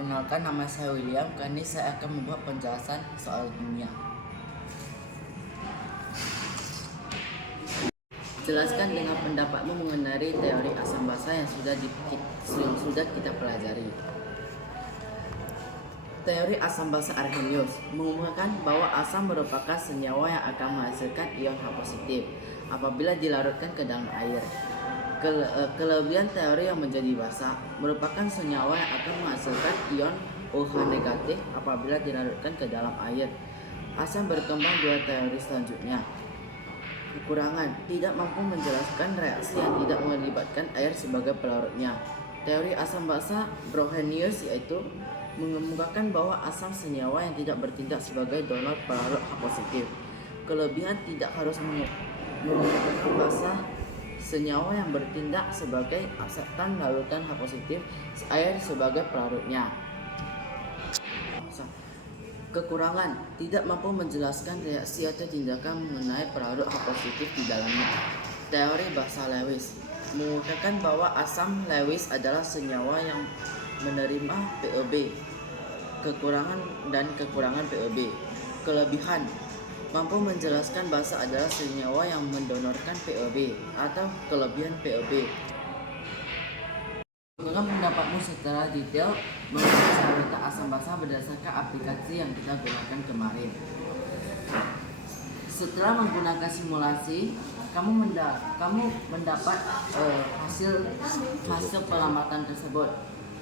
Perkenalkan, nama saya William. Kali ini saya akan membuat penjelasan soal kimia. Jelaskan dengan pendapatmu mengenai teori asam basa yang sudah kita pelajari. Teori asam basa Arrhenius mengumumkan bahwa asam merupakan senyawa yang akan menghasilkan ion H positif apabila dilarutkan ke dalam air. Kelebihan teori yang menjadi basa merupakan senyawa yang akan menghasilkan ion OH negatif apabila dilarutkan ke dalam air. Asam berkembang dua teori selanjutnya. Kekurangan, tidak mampu menjelaskan reaksi yang tidak melibatkan air sebagai pelarutnya. Teori asam basa Arrhenius yaitu mengemukakan bahwa asam senyawa yang tidak bertindak sebagai donor pelarut H positif. Kelebihan, tidak harus menggunakan basa senyawa yang bertindak sebagai akseptan larutan H positif air sebagai pelarutnya. Kekurangan, tidak mampu menjelaskan reaksi atau tindakan mengenai pelarut H positif di dalamnya. Teori basa Lewis mengungkapkan bahwa asam Lewis adalah senyawa yang menerima PeB. Kekurangan dan kekurangan PeB. Kelebihan, mampu menjelaskan basa adalah senyawa yang mendonorkan PeB atau kelebihan PeB. Bagaimana pendapatmu secara detail mengenai cara asam basa berdasarkan aplikasi yang kita gunakan kemarin? Setelah menggunakan simulasi, kamu mendapat hasil pengamatan tersebut.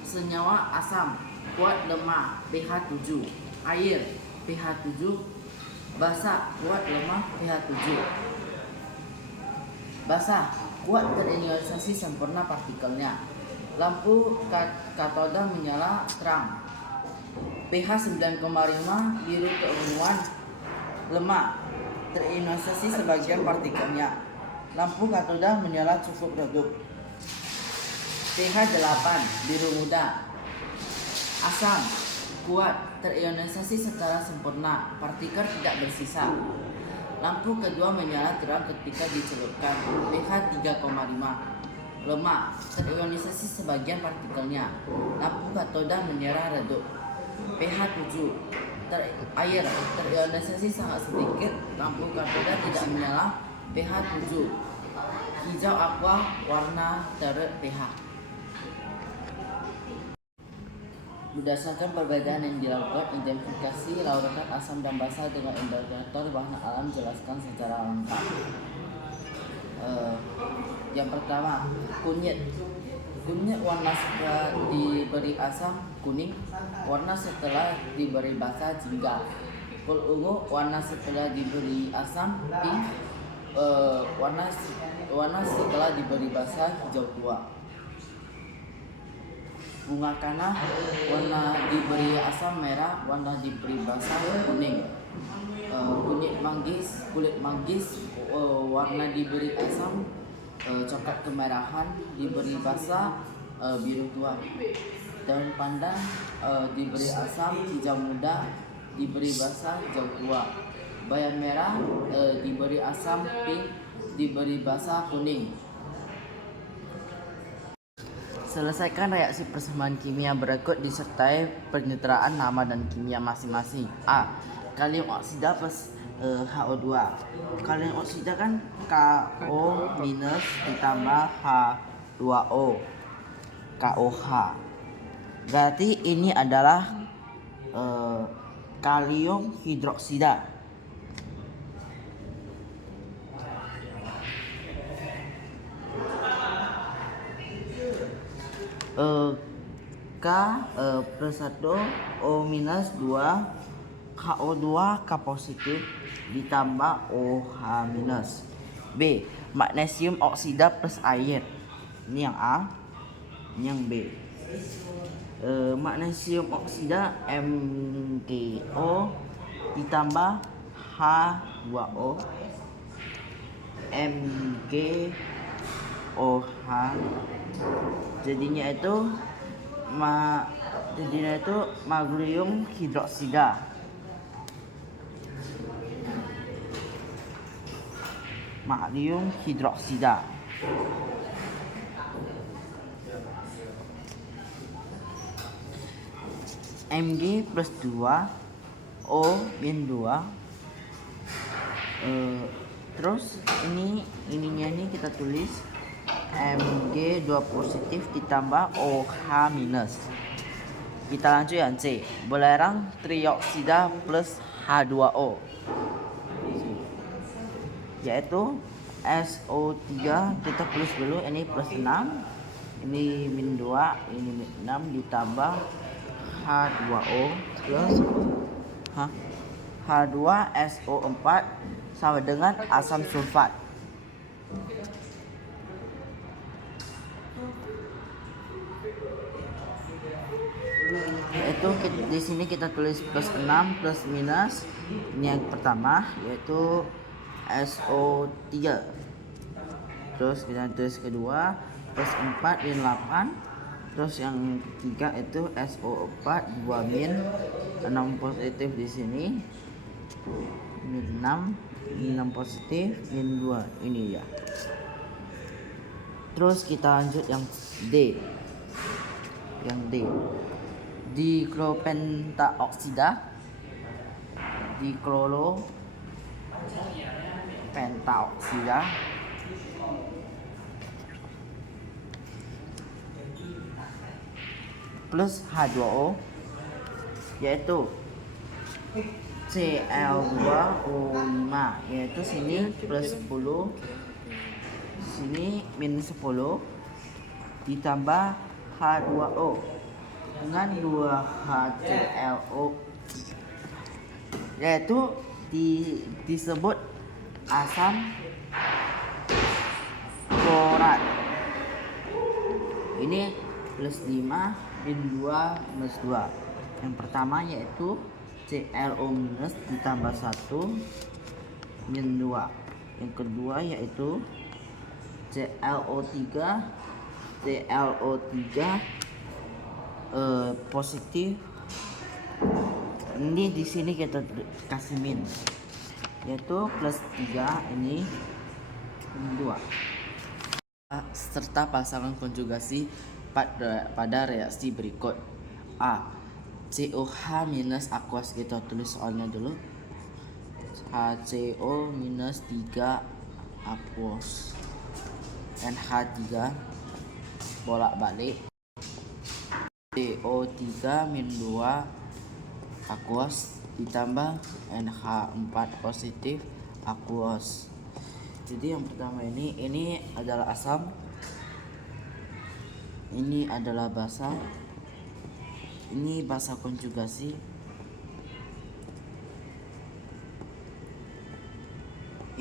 Senyawa asam kuat lemah pH 7, air pH 7, basa kuat lemah pH 7. Basa kuat terionisasi sempurna partikelnya. Lampu katoda menyala terang. pH 9,5, biru keunguan. Lemah, terionisasi sebagian partikelnya. Lampu katoda menyala cukup redup. pH 8, biru muda. Asam kuat, terionisasi secara sempurna, partikel tidak bersisa. Lampu kedua menyala terang ketika dicelupkan. pH 3,5. Lemah, terionisasi sebagian partikelnya. Lampu katoda menyala redup. pH 7. Air, terionisasi sangat sedikit. Lampu katoda tidak menyala. pH 7. Hijau aqua, warna pH. Berdasarkan perbedaan yang dilakukan, identifikasi larutan asam dan basa dengan indikator bahan alam jelaskan secara lengkap. Yang pertama, kunyit warna setelah diberi asam kuning, warna setelah diberi basa jingga. Pul ungu warna setelah diberi asam pink, warna setelah diberi basa hijau tua. Bunga kanah warna diberi asam merah, warna diberi basa kuning. Kulit manggis warna diberi asam coklat kemerahan, diberi basa biru tua. Daun pandan diberi asam hijau muda, diberi basa hijau tua. Bayam merah diberi asam pink, diberi basa kuning. Selesaikan reaksi persamaan kimia berikut disertai penyertaan nama dan kimia masing-masing. A. Kalium oksida plus HO2. Kalium oksida kan KO minus ditambah H2O, KOH. Berarti ini adalah kalium hidroksida. K plus 1 O minus 2 HO2 K positif ditambah OH minus. B. Magnesium oksida plus air. Ini yang A. Ini yang B. Magnesium oksida MgO ditambah H2O MgOH. Jadinya itu magnesium hidroksida. Magnesium hidroksida. Mg plus 2 O min 2. Terus ininya ini kita tulis Mg 2 positif ditambah OH minus. Kita lanjut yang C, belerang trioksida plus H2O, yaitu SO3. Kita tulis dulu, ini plus 6, ini min 2, ini min 6 ditambah H2O plus H2SO4 sama dengan asam sulfat. Yaitu di sini kita tulis plus 6 plus minus. Ini yang pertama yaitu SO3. Terus kita tulis kedua plus 4 min 8. Terus yang ketiga itu SO4 2 min 6 positif di sini. Min 6 positif min 2 ini ya. Terus kita lanjut yang D. Yang D, diklopentaoksida plus H2O, yaitu Cl2O5, yaitu sini plus 10, sini min 10 ditambah H2O dengan 2HClO, yaitu disebut asam klorat. Ini plus 5 min 2 minus 2. Yang pertama yaitu ClO minus ditambah 1 min 2. Yang kedua yaitu ClO3 positif. Ini di sini kita kasih min, yaitu plus 3 ini min 2. Serta pasangan konjugasi pada reaksi berikut. A. COH minus aqueous, kita tulis soalnya dulu. HCO minus 3 aqueous, NH3 bolak-balik, CO3 min 2 aqueous ditambah NH4 positif aqueous. Jadi yang pertama ini adalah asam, ini adalah basa, ini basa konjugasi,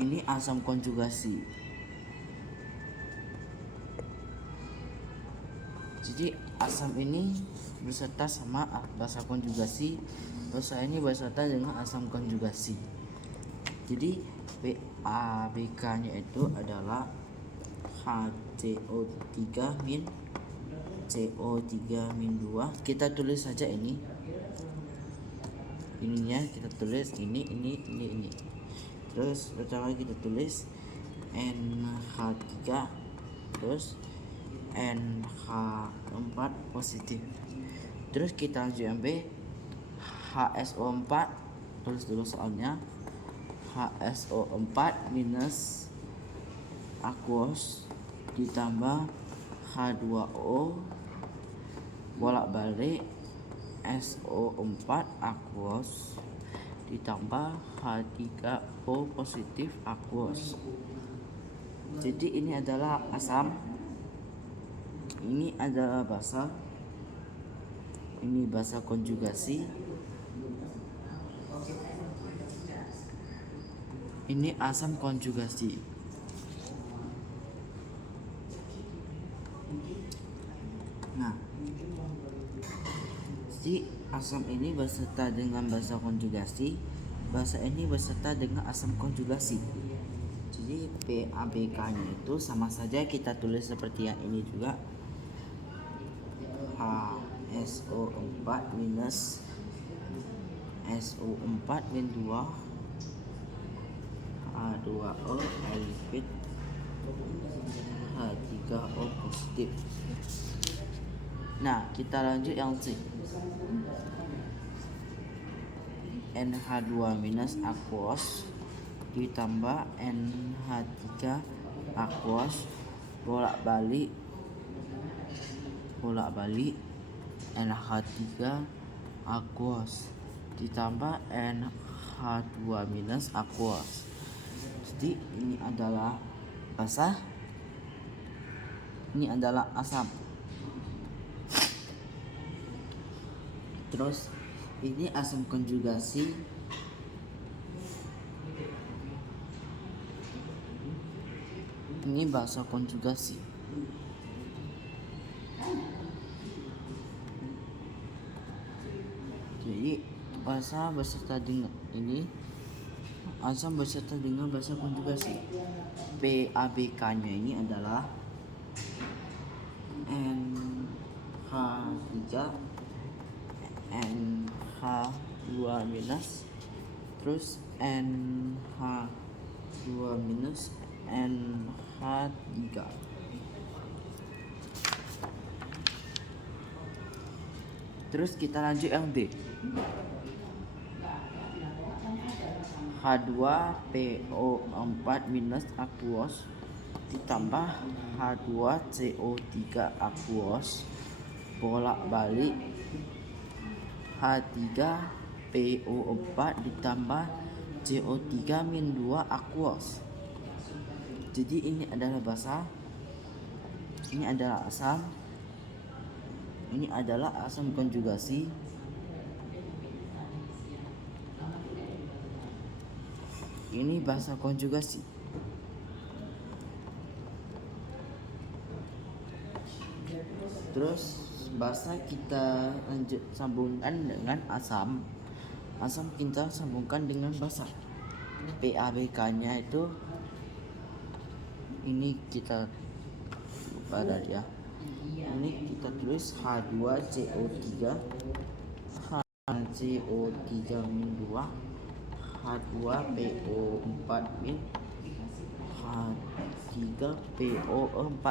ini asam konjugasi. Jadi asam ini beserta sama basa konjugasi, basa ini beserta dengan asam konjugasi. Jadi BK nya itu adalah HCO3 min CO3 min 2. Kita tulis saja ininya kita tulis ini. Terus pertama kita tulis NH3, terus NH4 positif. Terus kita lanjut yang B, HSO4, tulis dulu soalnya, HSO4 minus aqueous ditambah H2O bolak-balik SO4 aqueous ditambah H3O positif aqueous. Jadi ini adalah asam, ini adalah basa, ini basa konjugasi, ini asam konjugasi. Nah, si asam ini beserta dengan basa konjugasi, basa ini beserta dengan asam konjugasi. Jadi PABK-nya itu sama saja, kita tulis seperti yang ini juga, HSO4 minus SO4 min 2 H2O lipid H3O positif. Nah, kita lanjut yang C. NH2 minus aquos ditambah NH3 aquos bolak-balik NH3 aquos ditambah NH2 minus aquos. Jadi ini adalah basah, ini adalah asam. Terus ini asam konjugasi, ini basa konjugasi. Jadi basa beserta dengan ini asam beserta dengan basa konjugasi. PABK-nya ini adalah NH3 NH2 minus, terus NH2 minus NH3. Terus kita lanjut yang D. H2PO4 minus aquos ditambah H2CO3 aquos bolak-balik H3PO4 ditambah CO3-2 aquos. Jadi ini adalah basa, ini adalah asam, ini adalah asam konjugasi, ini basa konjugasi. Terus basa kita lanjut sambungkan dengan asam. Asam kita sambungkan dengan basa. PABK-nya itu ini kita lupa tadi ya. Ini kita tulis H2CO3 HCO3-2 H2PO4 H3PO4.